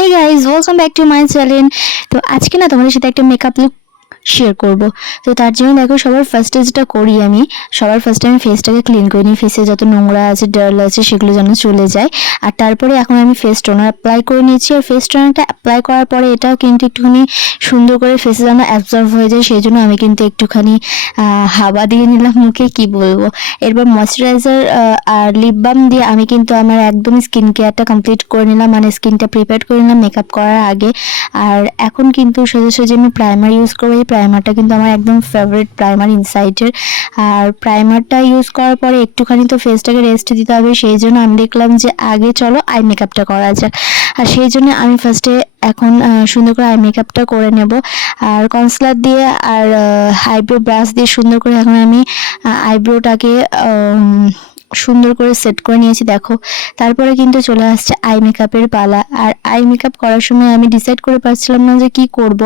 Hey guys welcome back to my channel তো আজকে না তোমাদের সাথে একটা মেকআপ লুক শেয়ার করব। তো তার জন্য দেখো সবার ফার্স্টে যেটা করি আমি, সবার ফার্স্টে আমি ফেসটাকে ক্লিন করে নিই। ফেসে যত নোংরা আছে ডার্ল আছে, সেগুলো যেন চলে যায়। আর তারপরে এখন আমি ফেস টোনার অ্যাপ্লাই করে নিয়েছি। আর ফেস টোনারটা অ্যাপ্লাই করার পরে এটাও কিন্তু একটুখানি সুন্দর করে ফেসে যেন অ্যাবজর্ভ হয়ে যায়, সেই জন্য আমি কিন্তু একটুখানি হাওয়া দিয়ে নিলাম মুখে, কি বলব? এরপর ময়শ্চারাইজার আর লিপ বাম দিয়ে আমি কিন্তু আমার একদম স্কিন কেয়ারটা কমপ্লিট করে নিলাম। মানে স্কিনটা প্রিপেয়ার করে নিলাম মেকআপ করার আগে। আর এখন কিন্তু সোজা সোজা আমি প্রাইমার ইউজ করব প্রাইমারটা কিন্তু আমার একদম ফেভারিট প্রাইমার ইনসাইটের আর প্রাইমারটা ইউজ করার পরে একটুখানি তো ফেসটাকে রেস্ট দিতে হবে, সেই জন্য আমি দেখলাম যে আগে চলো আই মেকআপটা করা যাক। আর সেই জন্য আমি ফার্স্টে এখন সুন্দর করে আই মেকআপটা করে নেব। আর কনসিলার দিয়ে আর আইব্রো ব্রাশ দিয়ে সুন্দর করে এখন আমি আইব্রোটাকে সুন্দর করে সেট করে নিয়েছি, দেখো। তারপরে কিন্তু চলে আসছে আই মেকআপের পালা। আর আই মেকআপ করার সময় আমি ডিসাইড করে পারছিলাম না যে কি করব।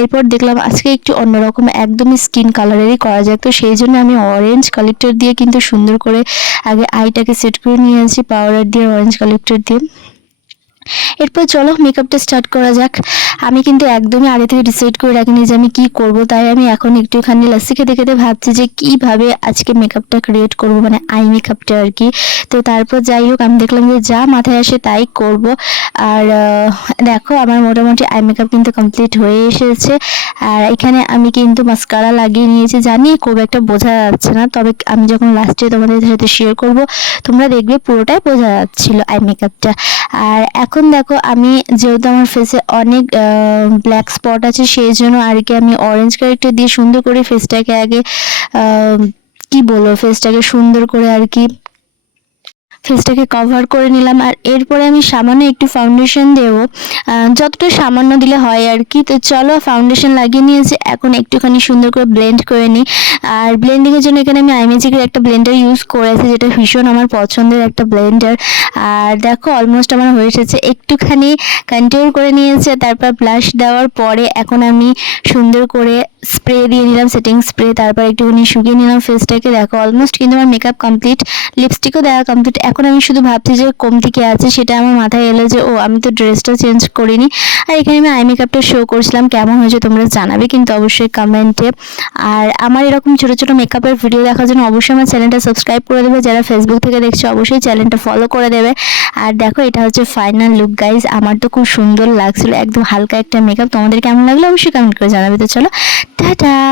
এরপর দেখলাম আজকে একটু অন্যরকম, একদমই স্কিন কালারেরই করা যায়। তো সেই জন্য আমি অরেঞ্জ কালেক্টর দিয়ে কিন্তু সুন্দর করে আগে আইটাকে সেট করে নিয়ে নিয়েছি পাউডার দিয়ে অরেঞ্জ কালেক্টর দিয়ে। এরপর চলো মেকআপটা স্টার্ট করা যাক। আমি কিন্তু একদমই আগে থেকে ডিসাইড করে রাখিনি যে আমি কি করব, তাই আমি এখন একটুখানি লাসি খেতে খেতে ভাবছি যে কীভাবে আজকে মেকআপটা ক্রিয়েট করব মানে আই মেকআপটা আর কি। তো তারপর যাই হোক, আমি দেখলাম যে যা মাথায় আসে তাই করব। আর দেখো, আমার মোটামুটি আই মেকআপ কিন্তু কমপ্লিট হয়ে এসেছে। আর এখানে আমি কিন্তু মাস্কারা লাগিয়ে নিয়েছি, জানি খুব একটা বোঝা যাচ্ছে না, তবে আমি যখন লাস্টে তোমাদের সাথে শেয়ার করব, তোমরা দেখবে পুরোটাই বোঝা যাচ্ছিল আই মেকআপটা আর এখন দেখো আমি যেহেতু আমার ফেসে অনেক ব্ল্যাক স্পট আছে, সেই জন্য আর কি আমি অরেঞ্জ কালারটা দিয়ে সুন্দর করে ফেসটাকে আগে কি বলব ফেসটাকে সুন্দর করে আর কি ফেসটাকে কভার করে নিলাম। আর এরপরে আমি সামান্য একটু ফাউন্ডেশন দেবো। যতটা সামান্য দিলে হয় আর কি। তো চলো ফাউন্ডেশন লাগিয়ে নিয়েছি। এখন একটুখানি সুন্দর করে ব্লেন্ড করে নিই। আর ব্লেন্ডিংয়ের জন্য এখানে আমি আইমেজিকের একটা ব্লেন্ডার ইউজ করেছি, যেটা ভীষণ আমার পছন্দের একটা ব্লেন্ডার আর দেখো অলমোস্ট আমার হয়ে এসেছে। একটুখানি কন্ট্রোল করে নিয়েছে তারপর ব্লাশ দেওয়ার পরে এখন আমি সুন্দর করে স্প্রে দিয়ে নিলাম সেটিং স্প্রে তারপর একটুখানি শুকিয়ে নিলাম ফেসটাকে দেখো অলমোস্ট কিন্তু আমার মেকআপ কমপ্লিট লিপস্টিকও দেওয়া কমপ্লিট এখন আমি শুধু ভাবছি যে কমতি কি আছে, সেটা আমার মাথায় এলো যে, ও, আমি তো ড্রেসটা চেঞ্জ করিনি। আর এখানে আমি আই মেকআপটা শো করছিলাম, কেমন হয়েছে তোমরা জানাবে, কিন্তু অবশ্যই কমেন্টে আর আমার এরকম ছোটো ছোটো মেকআপের ভিডিও দেখার জন্য অবশ্যই আমার চ্যানেলটা সাবস্ক্রাইব করে দেবে। যারা ফেসবুক থেকে দেখছে, অবশ্যই চ্যানেলটা ফলো করে দেবে। আর দেখো, এটা হচ্ছে ফাইনাল লুক গাইজ আমার তো খুব সুন্দর লাগছিল, একদম হালকা একটা মেকআপ তোমাদের কেমন লাগল, অবশ্যই কমেন্ট করে জানাবে। তো চলো Ta-da!